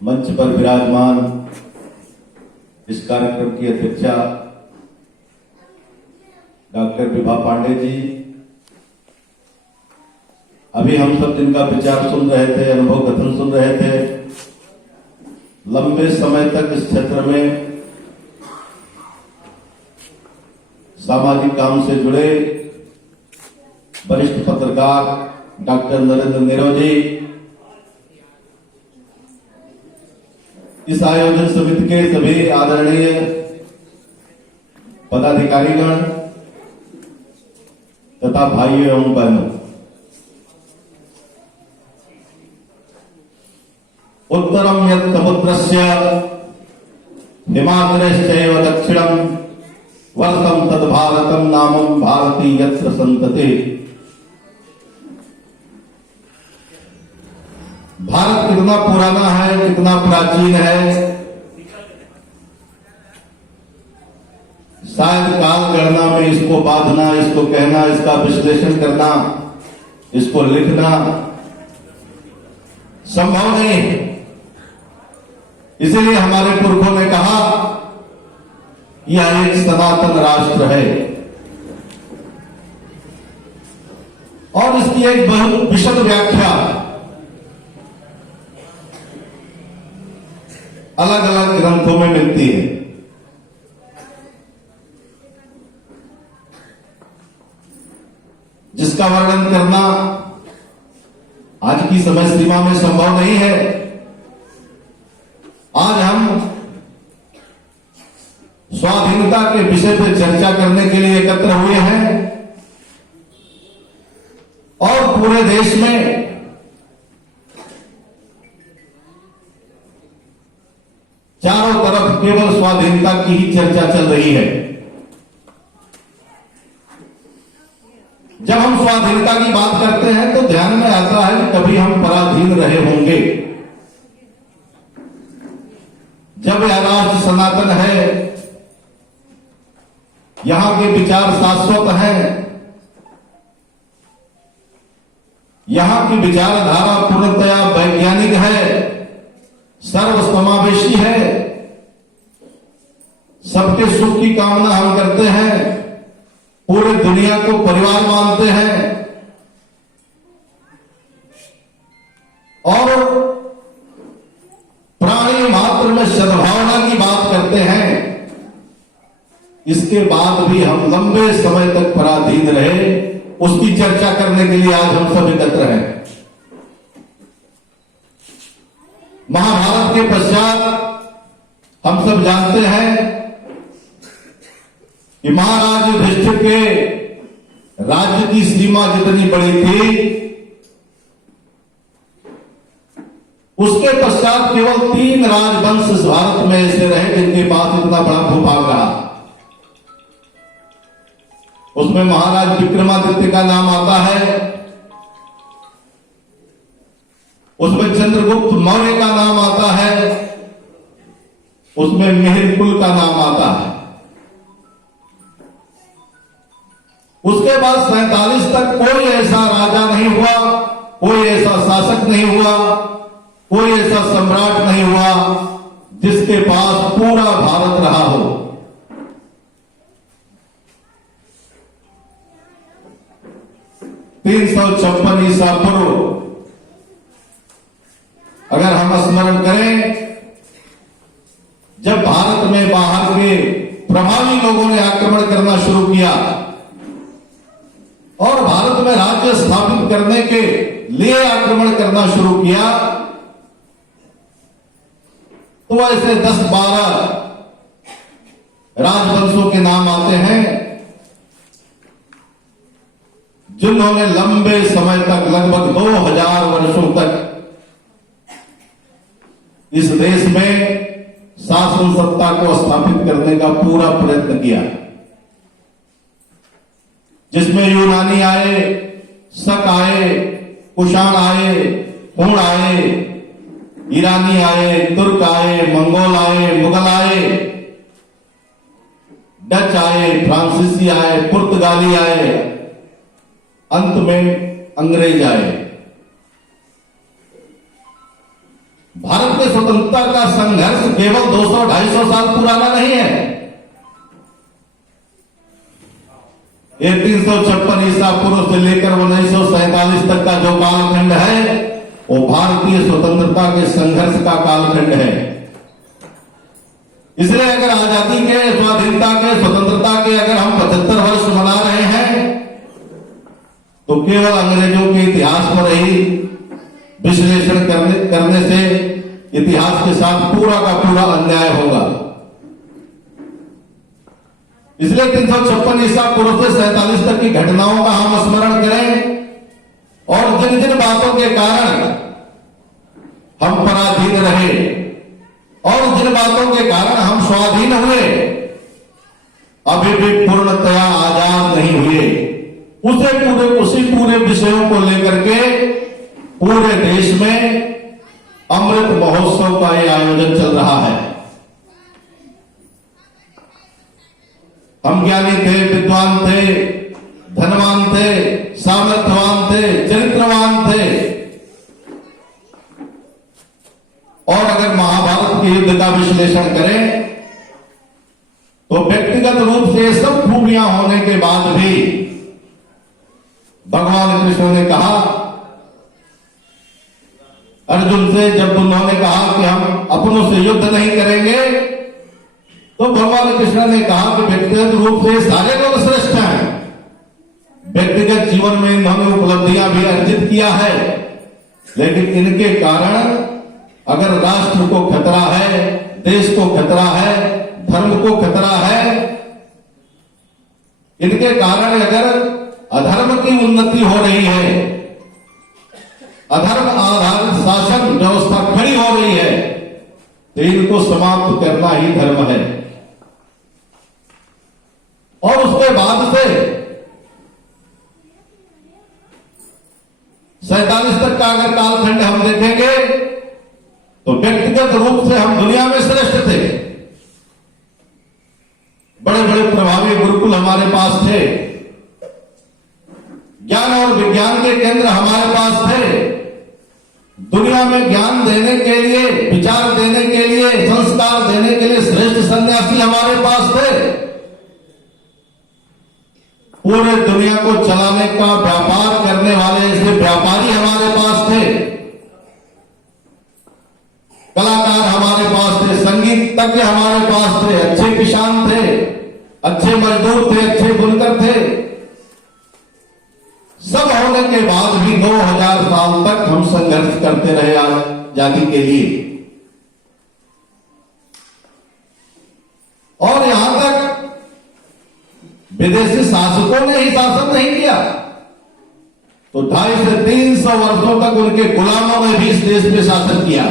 मंच पर विराजमान इस कार्यक्रम की अध्यक्षा डॉक्टर विभा पांडे जी, अभी हम सब जिनका विचार सुन रहे थे, अनुभव कथन सुन रहे थे, लंबे समय तक इस क्षेत्र में सामाजिक काम से जुड़े वरिष्ठ पत्रकार डॉक्टर नरेंद्र नीरव जी, इस आयोजन समिति के सभी आदरणीय पदाधिकारीगण तथा भाइयों एवं बहनों, उत्तरम यत् समुद्रस्य हिमाग्रश्चैव दक्षिणम वर्षम तद भारतम नामम भारती यत्र संतते। भारत कितना पुराना है, कितना प्राचीन है, शायद काल गणना में इसको बांधना, इसको कहना, इसका विश्लेषण करना, इसको लिखना संभव नहीं है। इसलिए हमारे पुरखों ने कहा यह एक सनातन राष्ट्र है और इसकी एक बहुत विशद व्याख्या अलग अलग ग्रंथों में मिलती है। जिसका वर्णन करना आज की समय सीमा में संभव नहीं है। आज हम स्वाधीनता के विषय पर चर्चा करने के लिए एकत्र हुए हैं और पूरे देश में चारों तरफ केवल स्वाधीनता की ही चर्चा चल रही है। जब हम स्वाधीनता की बात करते हैं तो ध्यान में आता है कि कभी हम पराधीन रहे होंगे। जब यह राष्ट्र सनातन है, यहां के विचार शाश्वत हैं, यहां की विचारधारा पूर्णतया वैज्ञानिक है, सर्वसमावेशी है, सबके सुख की कामना हम करते हैं, पूरे दुनिया को परिवार मानते हैं और प्राणी मात्र में सद्भावना की बात करते हैं। इसके बाद भी हम लंबे समय तक पराधीन रहे, उसकी चर्चा करने के लिए आज हम सब एकत्र हैं। महाभारत के पश्चात हम सब जानते हैं कि महाराज युधिष्ठिर के राज्य की सीमा जितनी बड़ी थी, उसके पश्चात केवल 3 राजवंश इस भारत में ऐसे रहे जिनके पास इतना बड़ा भूभाग रहा। उसमें महाराज विक्रमादित्य का नाम आता है, उसमें चंद्रगुप्त मौर्य का नाम आता है, उसमें मिहिरकुल का नाम आता है। उसके बाद 47 तक कोई ऐसा राजा नहीं हुआ, कोई ऐसा शासक नहीं हुआ, कोई ऐसा सम्राट नहीं हुआ जिसके पास पूरा भारत रहा हो। (356 ईसा पूर्व) अगर हम स्मरण करें, जब भारत में बाहर के प्रभावी लोगों ने आक्रमण करना शुरू किया और भारत में राज्य स्थापित करने के लिए आक्रमण करना शुरू किया, तो ऐसे 10-12 राजवंशों के नाम आते हैं जिन्होंने लंबे समय तक, लगभग 2000 वर्षों तक इस देश में शासन सत्ता को स्थापित करने का पूरा प्रयत्न किया, जिसमें यूनानी आए, शक आए, कुषाण आए, हुण आए, ईरानी आए, तुर्क आए, मंगोल आए, मुगल आए, डच आए, फ्रांसीसी आए, पुर्तगाली आए, अंत में अंग्रेज आए। भारत के स्वतंत्रता का संघर्ष केवल 200-250 साल पुराना नहीं है। ये 356 ईसा पूर्व से लेकर 1947 तक का जो कालखंड है वो भारतीय स्वतंत्रता के संघर्ष का कालखंड है। इसलिए अगर आजादी के, स्वाधीनता के, स्वतंत्रता के अगर हम 75 वर्ष मना रहे हैं तो केवल अंग्रेजों के इतिहास पर ही विश्लेषण करने से इतिहास के साथ पूरा का पूरा अन्याय होगा। इसलिए 356 ईसा पूर्व से 47 तक की घटनाओं का हम स्मरण करें और जिन जिन बातों के कारण हम पराधीन रहे और जिन बातों के कारण हम स्वाधीन हुए, अभी भी पूर्णतया आजाद नहीं हुए, उसी पूरे विषयों को लेकर के पूरे देश में अमृत महोत्सव का ये आयोजन चल रहा है। हम ज्ञानी थे, विद्वान थे, धनवान थे, सामर्थ्यवान थे, चरित्रवान थे और अगर महाभारत के युद्ध का विश्लेषण करें तो व्यक्तिगत रूप से सब खूबियां होने के बाद भी भगवान कृष्ण ने कहा अर्जुन से, जब उन्होंने कहा कि हम अपनों से युद्ध नहीं करेंगे, तो भगवान कृष्ण ने कहा कि व्यक्तिगत रूप से सारे लोग श्रेष्ठ हैं, व्यक्तिगत जीवन में इन्होंने उपलब्धियां भी अर्जित किया है, लेकिन इनके कारण अगर राष्ट्र को खतरा है, देश को खतरा है, धर्म को खतरा है, इनके कारण अगर अधर्म की उन्नति हो रही है, अधर्म आधारित शासन व्यवस्था खड़ी हो रही है, तो इनको समाप्त करना ही धर्म है। और उसके बाद से 47 तक का अगर कालखंड हम देखेंगे तो व्यक्तिगत रूप से हम दुनिया में श्रेष्ठ थे। बड़े बड़े प्रभावी गुरुकुल हमारे पास थे, ज्ञान और विज्ञान के केंद्र हमारे पास थे, दुनिया में ज्ञान देने के लिए, विचार देने के लिए, संस्कार देने के लिए श्रेष्ठ सन्यासी हमारे पास थे, पूरे दुनिया को चलाने का व्यापार करने वाले ऐसे व्यापारी हमारे पास थे, कलाकार हमारे पास थे, संगीत तज्ञ हमारे पास थे, अच्छे किसान थे, अच्छे मजदूर थे, अच्छे बुनकर थे। सब होने के बाद भी 2000 साल तक हम संघर्ष करते रहे आजादी के लिए, और यहां तक विदेशी शासकों ने ही शासन नहीं किया तो 250 से 300 वर्षों तक उनके गुलामों ने भी इस देश में शासन किया।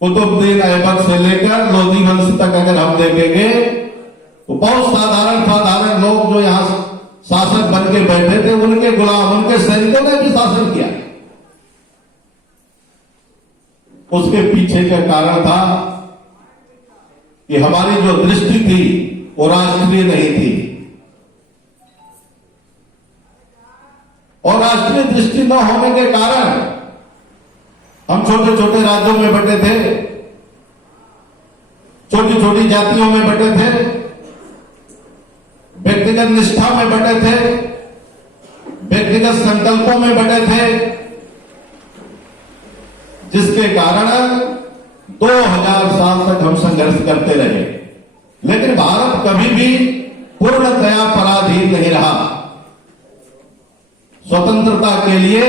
कुतुबुद्दीन ऐबक से लेकर लोधी वंश तक अगर हम देखेंगे तो बहुत साधारण लोग जो यहां शासक बन के बैठे थे, उनके गुलाम, उनके सैनिकों ने भी शासन किया। उसके पीछे का कारण था कि हमारी जो दृष्टि थी वो राष्ट्रीय नहीं थी, और राष्ट्रीय दृष्टि न होने के कारण हम छोटे छोटे राज्यों में बटे थे, छोटी छोटी जातियों में बटे थे, व्यक्तिगत निष्ठा में बटे थे, व्यक्तिगत संकल्पों में बटे थे, जिसके कारण 2000 साल तक हम संघर्ष करते रहे, लेकिन भारत कभी भी पूर्णतया पराधीन नहीं रहा। स्वतंत्रता के लिए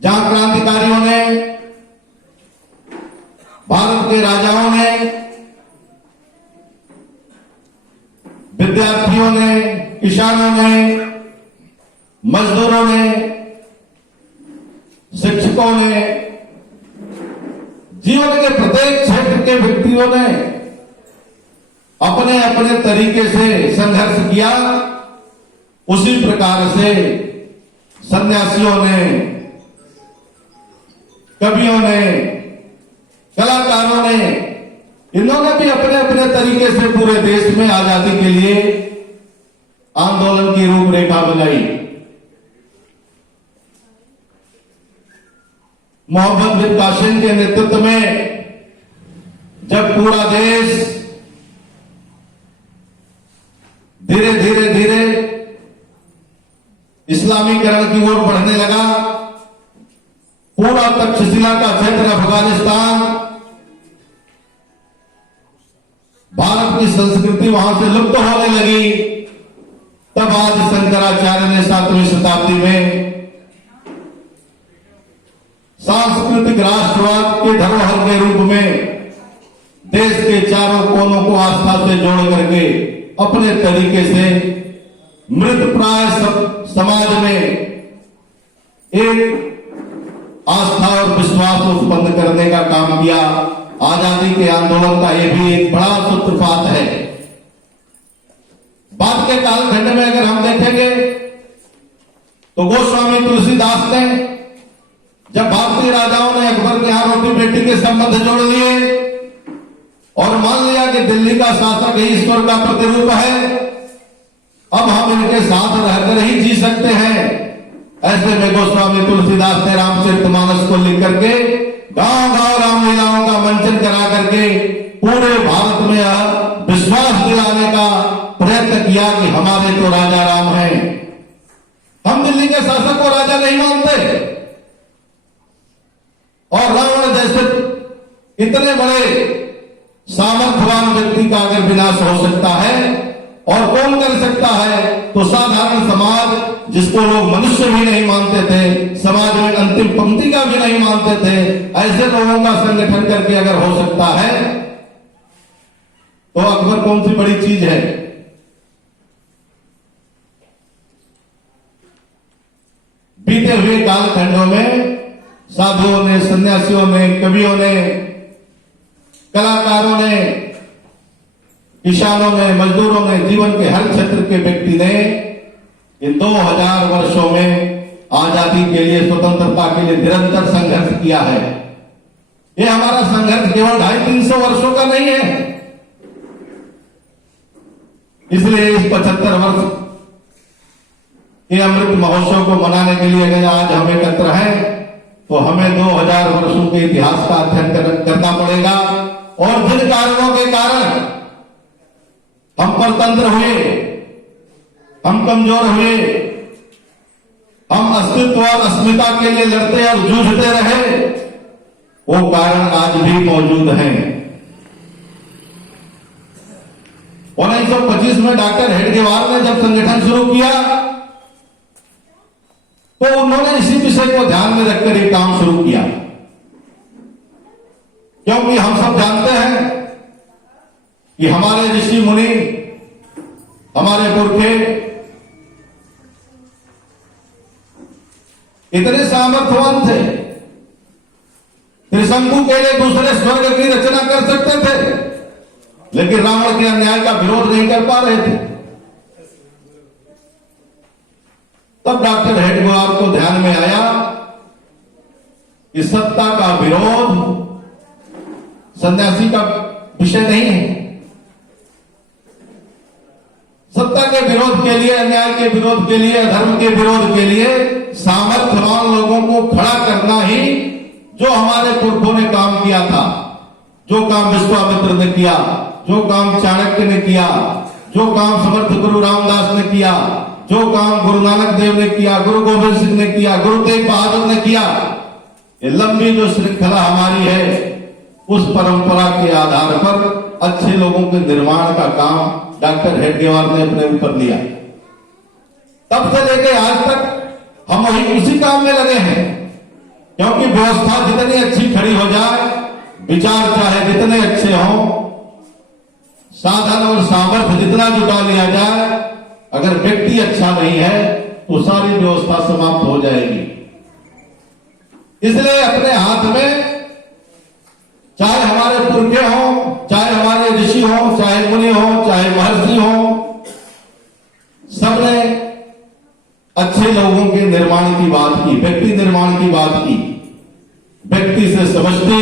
जहां क्रांतिकारियों ने, भारत के राजाओं ने, विद्यार्थियों ने, किसानों ने, मजदूरों ने, शिक्षकों ने, जीवन के प्रत्येक क्षेत्र के व्यक्तियों ने अपने अपने तरीके से संघर्ष किया, उसी प्रकार से सन्यासियों ने, कवियों ने, कलाकारों ने, इन्होंने भी अपने अपने तरीके से पूरे देश में आजादी के लिए आंदोलन की रूपरेखा बनाई। मोहम्मद बिन कासिम के नेतृत्व में जब पूरा देश धीरे धीरे धीरे इस्लामीकरण की ओर बढ़ने लगा, पूरा तक्षशिला का क्षेत्र अफगानिस्तान, भारत की संस्कृति वहां से लुप्त होने लगी, तब आज शंकराचार्य ने 7वीं शताब्दी में सांस्कृतिक राष्ट्रवाद के धरोहर के रूप में देश के चारों कोनों को आस्था से जोड़ करके अपने तरीके से मृत प्राय समाज में एक आस्था और विश्वास उत्पन्न करने का काम किया। आजादी के आंदोलन का यह भी एक बड़ा सूत्रपात है। बाद के कालखंड में अगर हम देखेंगे तो गोस्वामी तुलसीदास ने जब भारतीय राजाओं ने अकबर के यहां रोटी बेटी के संबंध जोड़ लिए और मान लिया कि दिल्ली का शासक ही ईश्वर का प्रतिरूप है, अब हम इनके साथ रहकर ही जी सकते हैं। ऐसे में गोस्वामी तुलसीदास ने रामचरितमानस को लिख करके गांव गांव रामलीलाओं का मंचन करा करके पूरे भारत में विश्वास दिलाने का प्रयत्न किया कि हमारे तो राजा राम हैं, हम दिल्ली के शासक को राजा नहीं मानते। और रावण जैसे इतने बड़े सामर्थ्यवान व्यक्ति का अगर विनाश हो सकता है और कौन कर सकता है, तो साधारण समाज जिसको लोग मनुष्य भी नहीं मानते थे, समाज में अंतिम पंक्ति का भी नहीं मानते थे, ऐसे लोगों का संगठन करके अगर हो सकता है तो अकबर कौन सी बड़ी चीज है। बीते हुए कालखंडों में साधुओं ने, सन्यासियों ने, कवियों ने, कलाकारों ने, किसानों ने, मजदूरों ने, जीवन के हर क्षेत्र के व्यक्ति ने इन 2000 वर्षों में आजादी के लिए, स्वतंत्रता के लिए निरंतर संघर्ष किया है। ये हमारा संघर्ष केवल 250-300 वर्षों का नहीं है। इसलिए इस 75 वर्ष के अमृत महोत्सव को मनाने के लिए अगर आज हम एकत्र हैं तो हमें 2000 वर्षों के इतिहास का अध्ययन करना पड़ेगा और जिन कारणों के कारण हम परतंत्र हुए, हम कमजोर हुए, हम अस्तित्व और अस्मिता के लिए लड़ते और जूझते रहे, वो कारण आज भी मौजूद हैं। 1925 में डॉक्टर हेडगेवार ने जब संगठन शुरू किया तो उन्होंने इसी विषय को ध्यान में रखकर एक काम शुरू किया, क्योंकि हम सब जानते हैं कि हमारे ऋषि मुनि, हमारे पुरखे इतने सामर्थ्यवान थे, त्रिशंकु के लिए दूसरे स्वर्ग की रचना कर सकते थे, लेकिन रावण के अन्याय का विरोध नहीं कर पा रहे थे। तब डॉक्टर हेडगेवार को ध्यान में आया कि सत्ता का विरोध सन्यासी का विषय नहीं है। सत्ता के विरोध के लिए, अन्याय के विरोध के लिए, धर्म के विरोध के लिए सामर्थ्यवान लोगों को खड़ा करना ही जो हमारे पुरखों ने काम किया था, जो काम विश्वामित्र ने किया, जो काम चाणक्य ने किया, जो काम समर्थ गुरु रामदास ने किया, जो काम गुरु नानक देव ने किया, गुरु गोविंद सिंह ने किया, गुरु तेग बहादुर ने किया, ये लंबी जो श्रृंखला हमारी है, उस परंपरा के आधार पर अच्छे लोगों के निर्माण का काम डॉक्टर हेडगेवार ने अपने ऊपर लिया। तब से लेकर आज तक हम वही उसी काम में लगे हैं, क्योंकि व्यवस्था जितनी अच्छी खड़ी हो जाए, विचार चाहे जितने अच्छे हों, साधन और सामर्थ्य जितना जुटा लिया जाए, अगर व्यक्ति अच्छा नहीं है तो सारी व्यवस्था समाप्त हो जाएगी। इसलिए अपने हाथ में, चाहे हमारे पुरखे हों, चाहे हमारे ऋषि हों, चाहे मुनि हों, चाहे महर्षि हों, सबने अच्छे लोगों के निर्माण की बात की, व्यक्ति निर्माण की बात की। व्यक्ति से समष्टि,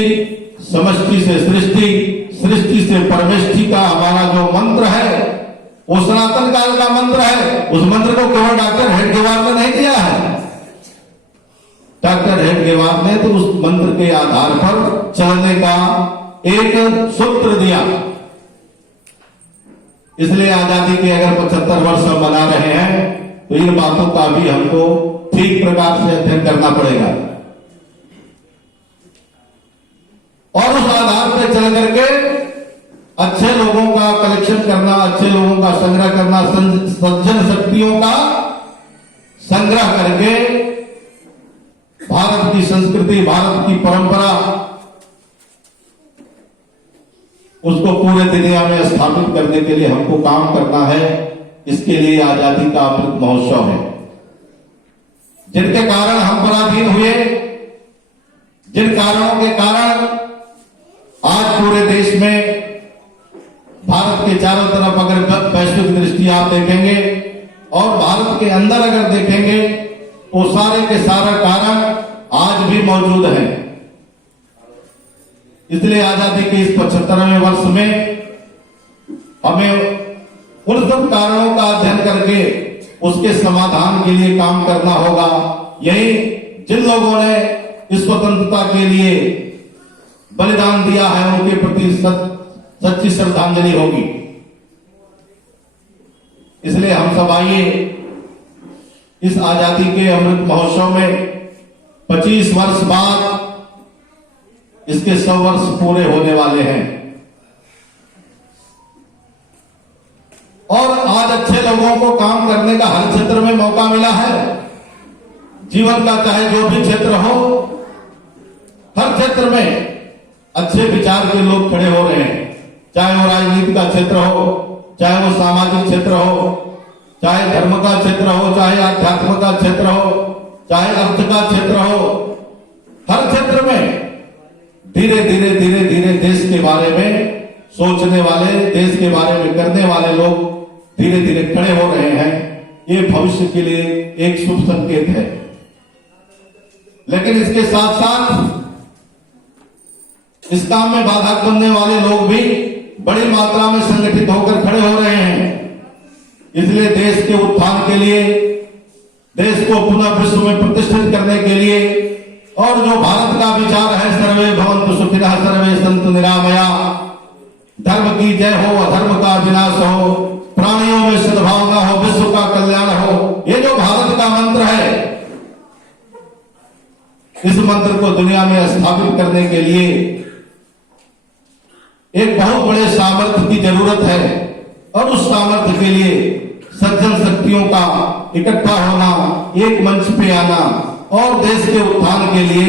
समष्टि से सृष्टि, सृष्टि से परमेष्टि का हमारा जो मंत्र है, वो सनातन काल का मंत्र है। उस मंत्र को केवल डॉक्टर हेडगेवार ने नहीं दिया है। डॉक्टर हेडगेवार ने तो उस मंत्र के आधार पर चलने का एक सूत्र दिया। इसलिए आजादी के अगर 75 वर्ष हम मना रहे हैं तो इन बातों का भी हमको ठीक प्रकार से अध्ययन करना पड़ेगा और उस आधार पर चल करके अच्छे लोगों का कलेक्शन करना, अच्छे लोगों का संग्रह करना, सज्जन शक्तियों का संग्रह करके भारत की संस्कृति, भारत की परंपरा, उसको पूरे दुनिया में स्थापित करने के लिए हमको काम करना है। इसके लिए आजादी का अमृत महोत्सव है, जिनके कारण हम पराधीन हुए, जिन कारणों के कारण आज पूरे देश में भारत के चारों तरफ अगर वैश्विक दृष्टि आप देखेंगे और भारत के अंदर अगर देखेंगे तो सारे के सारा कारण आज भी मौजूद है। इसलिए आजादी के इस 75वें वर्ष में हमें उन सब कारणों का अध्ययन करके उसके समाधान के लिए काम करना होगा। यही जिन लोगों ने इस स्वतंत्रता के लिए बलिदान दिया है उनके प्रति सच्ची श्रद्धांजलि होगी। इसलिए हम सब आइए इस आजादी के अमृत महोत्सव में 25 वर्ष बाद इसके 100 वर्ष पूरे होने वाले हैं और आज अच्छे लोगों को काम करने का हर क्षेत्र में मौका मिला है। जीवन का चाहे जो भी क्षेत्र हो, हर क्षेत्र में अच्छे विचार के लोग खड़े हो रहे हैं, चाहे वो राजनीति का क्षेत्र हो, चाहे वो सामाजिक क्षेत्र हो, चाहे धर्म का क्षेत्र हो, चाहे अध्यात्म का क्षेत्र हो, चाहे अर्थ का क्षेत्र हो। हर क्षेत्र में धीरे धीरे धीरे धीरे देश के बारे में सोचने वाले, देश के बारे में करने वाले लोग धीरे धीरे खड़े हो रहे हैं। ये भविष्य के लिए एक शुभ संकेत है। लेकिन इसके साथ साथ इस काम में बाधा बनने वाले लोग भी बड़ी मात्रा में संगठित होकर खड़े हो रहे हैं। इसलिए देश के उत्थान के लिए, देश को पुनः विश्व में प्रतिष्ठित करने के लिए और जो भारत का विचार है सर्वे भवन्तु सुखिनः सर्वे सन्तु निरामया, धर्म की जय हो, अधर्म का विनाश हो, प्राणियों में सद्भावना हो, विश्व का कल्याण हो, ये जो भारत का मंत्र है, इस मंत्र को दुनिया में स्थापित करने के लिए एक बहुत बड़े सामर्थ्य की जरूरत है और उस सामर्थ्य के लिए सज्जन शक्तियों का इकट्ठा होना, एक मंच पे आना और देश के उत्थान के लिए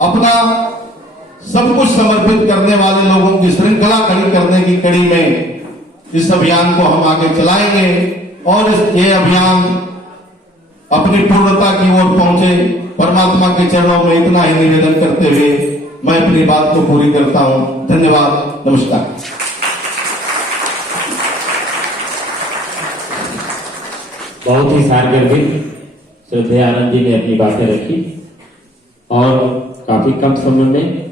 अपना सब कुछ समर्पित करने वाले लोगों की श्रृंखला खड़ी करने की कड़ी में इस अभियान को हम आगे चलाएंगे और ये अभियान अपनी पूर्णता की ओर पहुंचे। परमात्मा के चरणों में इतना ही निवेदन करते हुए मैं अपनी बात को पूरी करता हूं। धन्यवाद, नमस्कार। बहुत ही सारगर्भित श्रद्धेय आनंद जी ने अपनी बातें रखी और काफी कम समय में